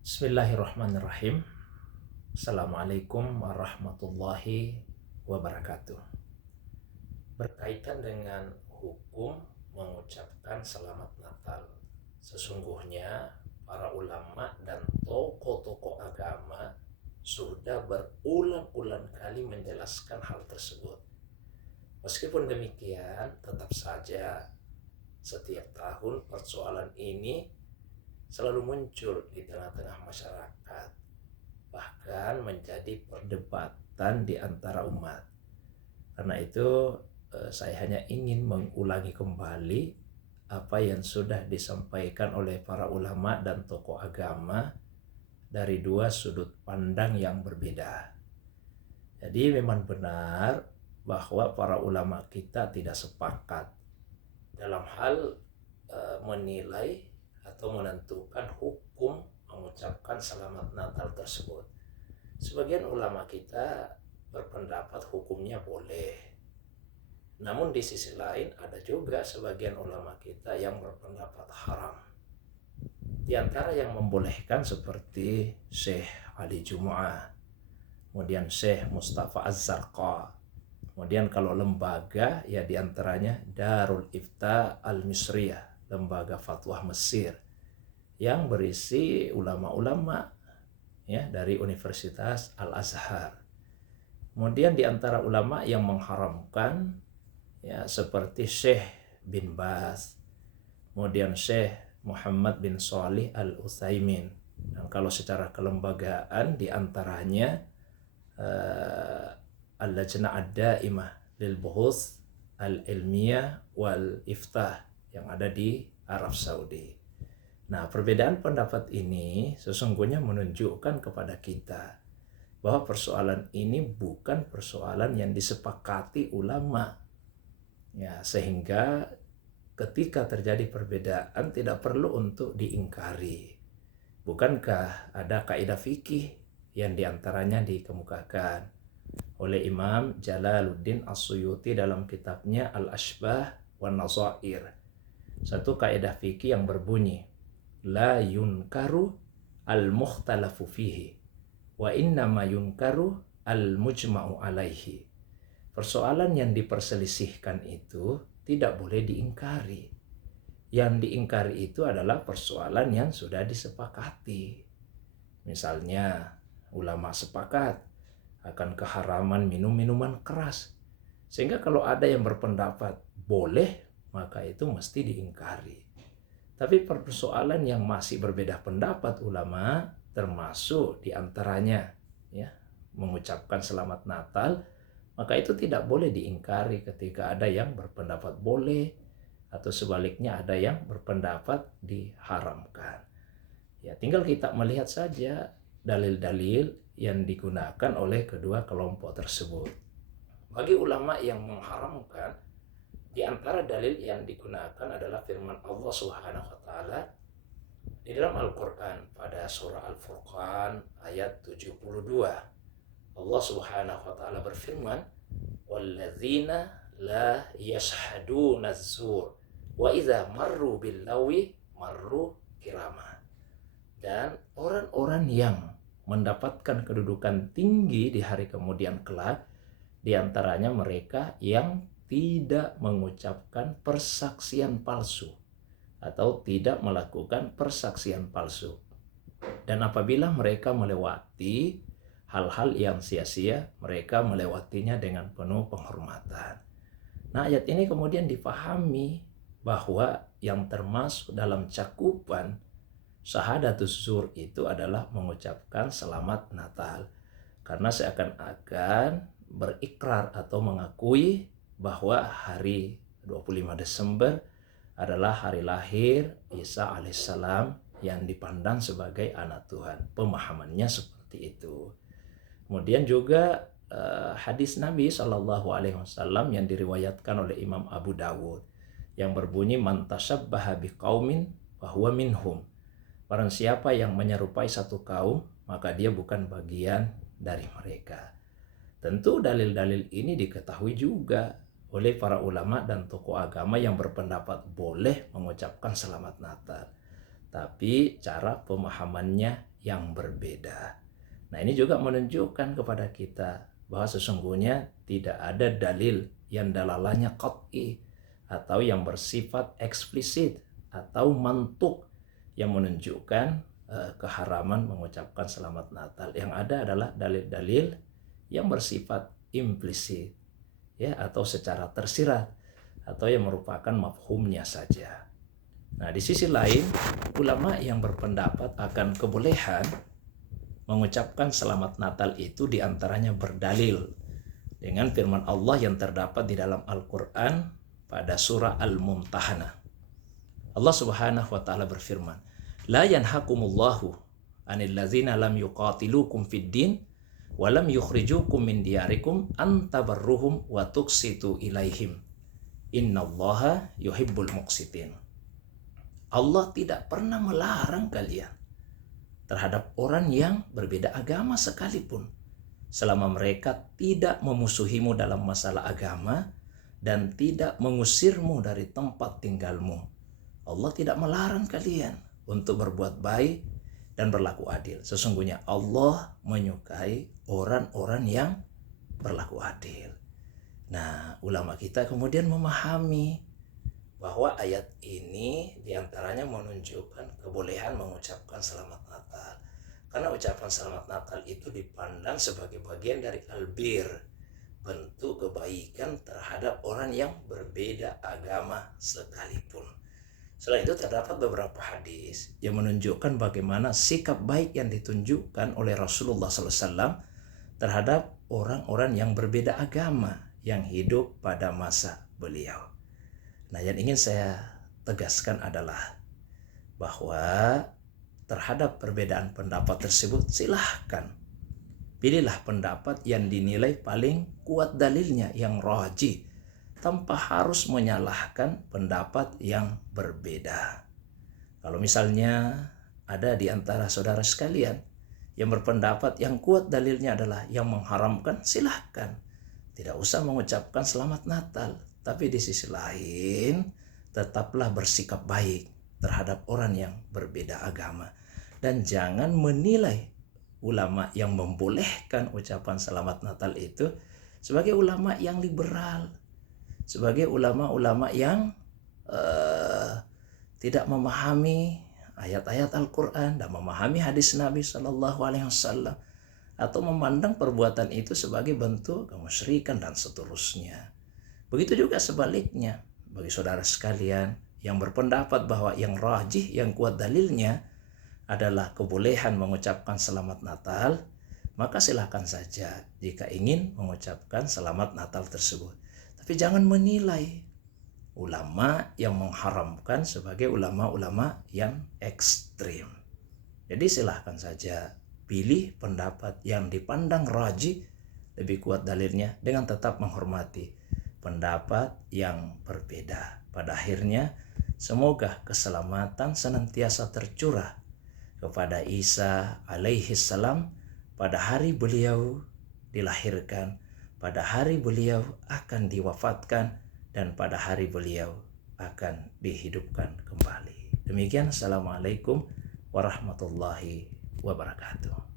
Bismillahirrahmanirrahim. Assalamualaikum warahmatullahi wabarakatuh. Berkaitan dengan hukum mengucapkan selamat Natal. Sesungguhnya para ulama dan tokoh-tokoh agama sudah berulang-ulang kali menjelaskan hal tersebut. Meskipun demikian, tetap saja setiap tahun persoalan ini selalu muncul di tengah-tengah masyarakat, bahkan menjadi perdebatan di antara umat. Karena itu saya hanya ingin mengulangi kembali apa yang sudah disampaikan oleh para ulama dan tokoh agama dari dua sudut pandang yang berbeda. Jadi memang benar bahwa para ulama kita tidak sepakat dalam hal menilai atau menentukan hukum mengucapkan selamat Natal tersebut. Sebagian ulama kita berpendapat hukumnya boleh. Namun di sisi lain ada juga sebagian ulama kita yang berpendapat haram. Di antara yang membolehkan seperti Syekh Ali Jumu'ah, kemudian Syekh Mustafa Az-Zarqa. Kemudian kalau lembaga ya diantaranya Darul Ifta Al-Misriyah, lembaga fatwa Mesir, yang berisi ulama-ulama ya dari Universitas Al-Azhar. Kemudian di antara ulama yang mengharamkan ya seperti Syekh bin Baz, kemudian Syekh Muhammad bin Shalih Al-Utsaimin. Dan kalau secara kelembagaan di antaranya Al-Lajnah Ad-Daimah lil Buhuts Al-Ilmiyah wal Iftah yang ada di Arab Saudi. Nah, perbedaan pendapat ini sesungguhnya menunjukkan kepada kita bahwa persoalan ini bukan persoalan yang disepakati ulama. Ya, sehingga ketika terjadi perbedaan tidak perlu untuk diingkari. Bukankah ada kaidah fikih yang diantaranya dikemukakan oleh Imam Jalaluddin As-Suyuti dalam kitabnya Al-Ashbah wan Nazair. Satu kaidah fikih yang berbunyi, la yunkaru al-mukhtalafu fihi wa innama yunkaru al-mujma'u alaihi. Persoalan yang diperselisihkan itu tidak boleh diingkari. Yang diingkari itu adalah persoalan yang sudah disepakati. Misalnya ulama sepakat akan keharaman minum minuman keras, sehingga kalau ada yang berpendapat boleh, maka itu mesti diingkari. Tapi persoalan yang masih berbeda pendapat ulama, termasuk diantaranya ya, mengucapkan selamat Natal, maka itu tidak boleh diingkari ketika ada yang berpendapat boleh atau sebaliknya ada yang berpendapat diharamkan. Ya, tinggal kita melihat saja dalil-dalil yang digunakan oleh kedua kelompok tersebut. Bagi ulama yang mengharamkan, di antara dalil yang digunakan adalah firman Allah Subhanahu wa taala di dalam Al-Qur'an pada surah Al-Furqan ayat 72. Allah Subhanahu wa taala berfirman, "Walladzina la yashhaduna az-zur wa idza marru bil-lawi marru kirama." Dan orang-orang yang mendapatkan kedudukan tinggi di hari kemudian kelak, di antaranya mereka yang tidak mengucapkan persaksian palsu atau tidak melakukan persaksian palsu. Dan apabila mereka melewati hal-hal yang sia-sia, mereka melewatinya dengan penuh penghormatan. Nah, ayat ini kemudian dipahami bahwa yang termasuk dalam cakupan syahadatus zur itu adalah mengucapkan selamat Natal. Karena seakan-akan berikrar atau mengakui bahwa hari 25 Desember adalah hari lahir Isa alaihissalam yang dipandang sebagai anak Tuhan. Pemahamannya seperti itu. Kemudian juga hadis Nabi SAW yang diriwayatkan oleh Imam Abu Dawud yang berbunyi, man tashabbaha biqaumin fahuwa minhum. Barang siapa yang menyerupai satu kaum, maka dia bukan bagian dari mereka. Tentu dalil-dalil ini diketahui juga oleh para ulama dan tokoh agama yang berpendapat boleh mengucapkan selamat Natal. Tapi cara pemahamannya yang berbeda. Nah, ini juga menunjukkan kepada kita bahwa sesungguhnya tidak ada dalil yang dalalahnya qat'i atau yang bersifat eksplisit atau mantuk yang menunjukkan keharaman mengucapkan selamat Natal. Yang ada adalah dalil-dalil yang bersifat implisit, ya, atau secara tersirat, atau yang merupakan mafhumnya saja. Nah, di sisi lain, ulama yang berpendapat akan kebolehan mengucapkan selamat Natal itu diantaranya berdalil dengan firman Allah yang terdapat di dalam Al-Quran pada surah Al-Mumtahanah. Allah Subhanahu wa Ta'ala berfirman, "La yanhakumullahu anil ladzina lam yuqatilukum fid din wa lam yukhrijukum min diyarikum an tabarruhum wa tuqsitu ilaihim. Innallaha yuhibbul muqsitin." Allah tidak pernah melarang kalian terhadap orang yang berbeda agama sekalipun, selama mereka tidak memusuhimu dalam masalah agama dan tidak mengusirmu dari tempat tinggalmu. Allah tidak melarang kalian untuk berbuat baik dan berlaku adil. Sesungguhnya Allah menyukai orang-orang yang berlaku adil. Nah, ulama kita kemudian memahami bahwa ayat ini diantaranya menunjukkan kebolehan mengucapkan selamat Natal. Karena ucapan selamat Natal itu dipandang sebagai bagian dari albir, bentuk kebaikan terhadap orang yang berbeda agama sekalipun. Selain itu terdapat beberapa hadis yang menunjukkan bagaimana sikap baik yang ditunjukkan oleh Rasulullah SAW terhadap orang-orang yang berbeda agama yang hidup pada masa beliau. Nah, yang ingin saya tegaskan adalah bahwa terhadap perbedaan pendapat tersebut silahkan pilihlah pendapat yang dinilai paling kuat dalilnya, yang rajih, tanpa harus menyalahkan pendapat yang berbeda. Kalau misalnya ada di antara saudara sekalian yang berpendapat yang kuat dalilnya adalah yang mengharamkan, silahkan tidak usah mengucapkan selamat Natal. Tapi di sisi lain, tetaplah bersikap baik terhadap orang yang berbeda agama. Dan jangan menilai ulama yang membolehkan ucapan selamat Natal itu sebagai ulama yang liberal, sebagai ulama-ulama yang tidak memahami ayat-ayat Al-Quran dan memahami hadis Nabi SAW, atau memandang perbuatan itu sebagai bentuk kemusyrikan dan seterusnya. Begitu juga sebaliknya, bagi saudara sekalian yang berpendapat bahwa yang rajih, yang kuat dalilnya adalah kebolehan mengucapkan selamat Natal, maka silakan saja jika ingin mengucapkan selamat Natal tersebut. Tapi jangan menilai ulama yang mengharamkan sebagai ulama-ulama yang ekstrim. Jadi silahkan saja pilih pendapat yang dipandang rajih, lebih kuat dalilnya, dengan tetap menghormati pendapat yang berbeda. Pada akhirnya, semoga keselamatan senantiasa tercurah kepada Isa alaihi salam pada hari beliau dilahirkan, pada hari beliau akan diwafatkan, dan pada hari beliau akan dihidupkan kembali. Demikian, assalamualaikum warahmatullahi wabarakatuh.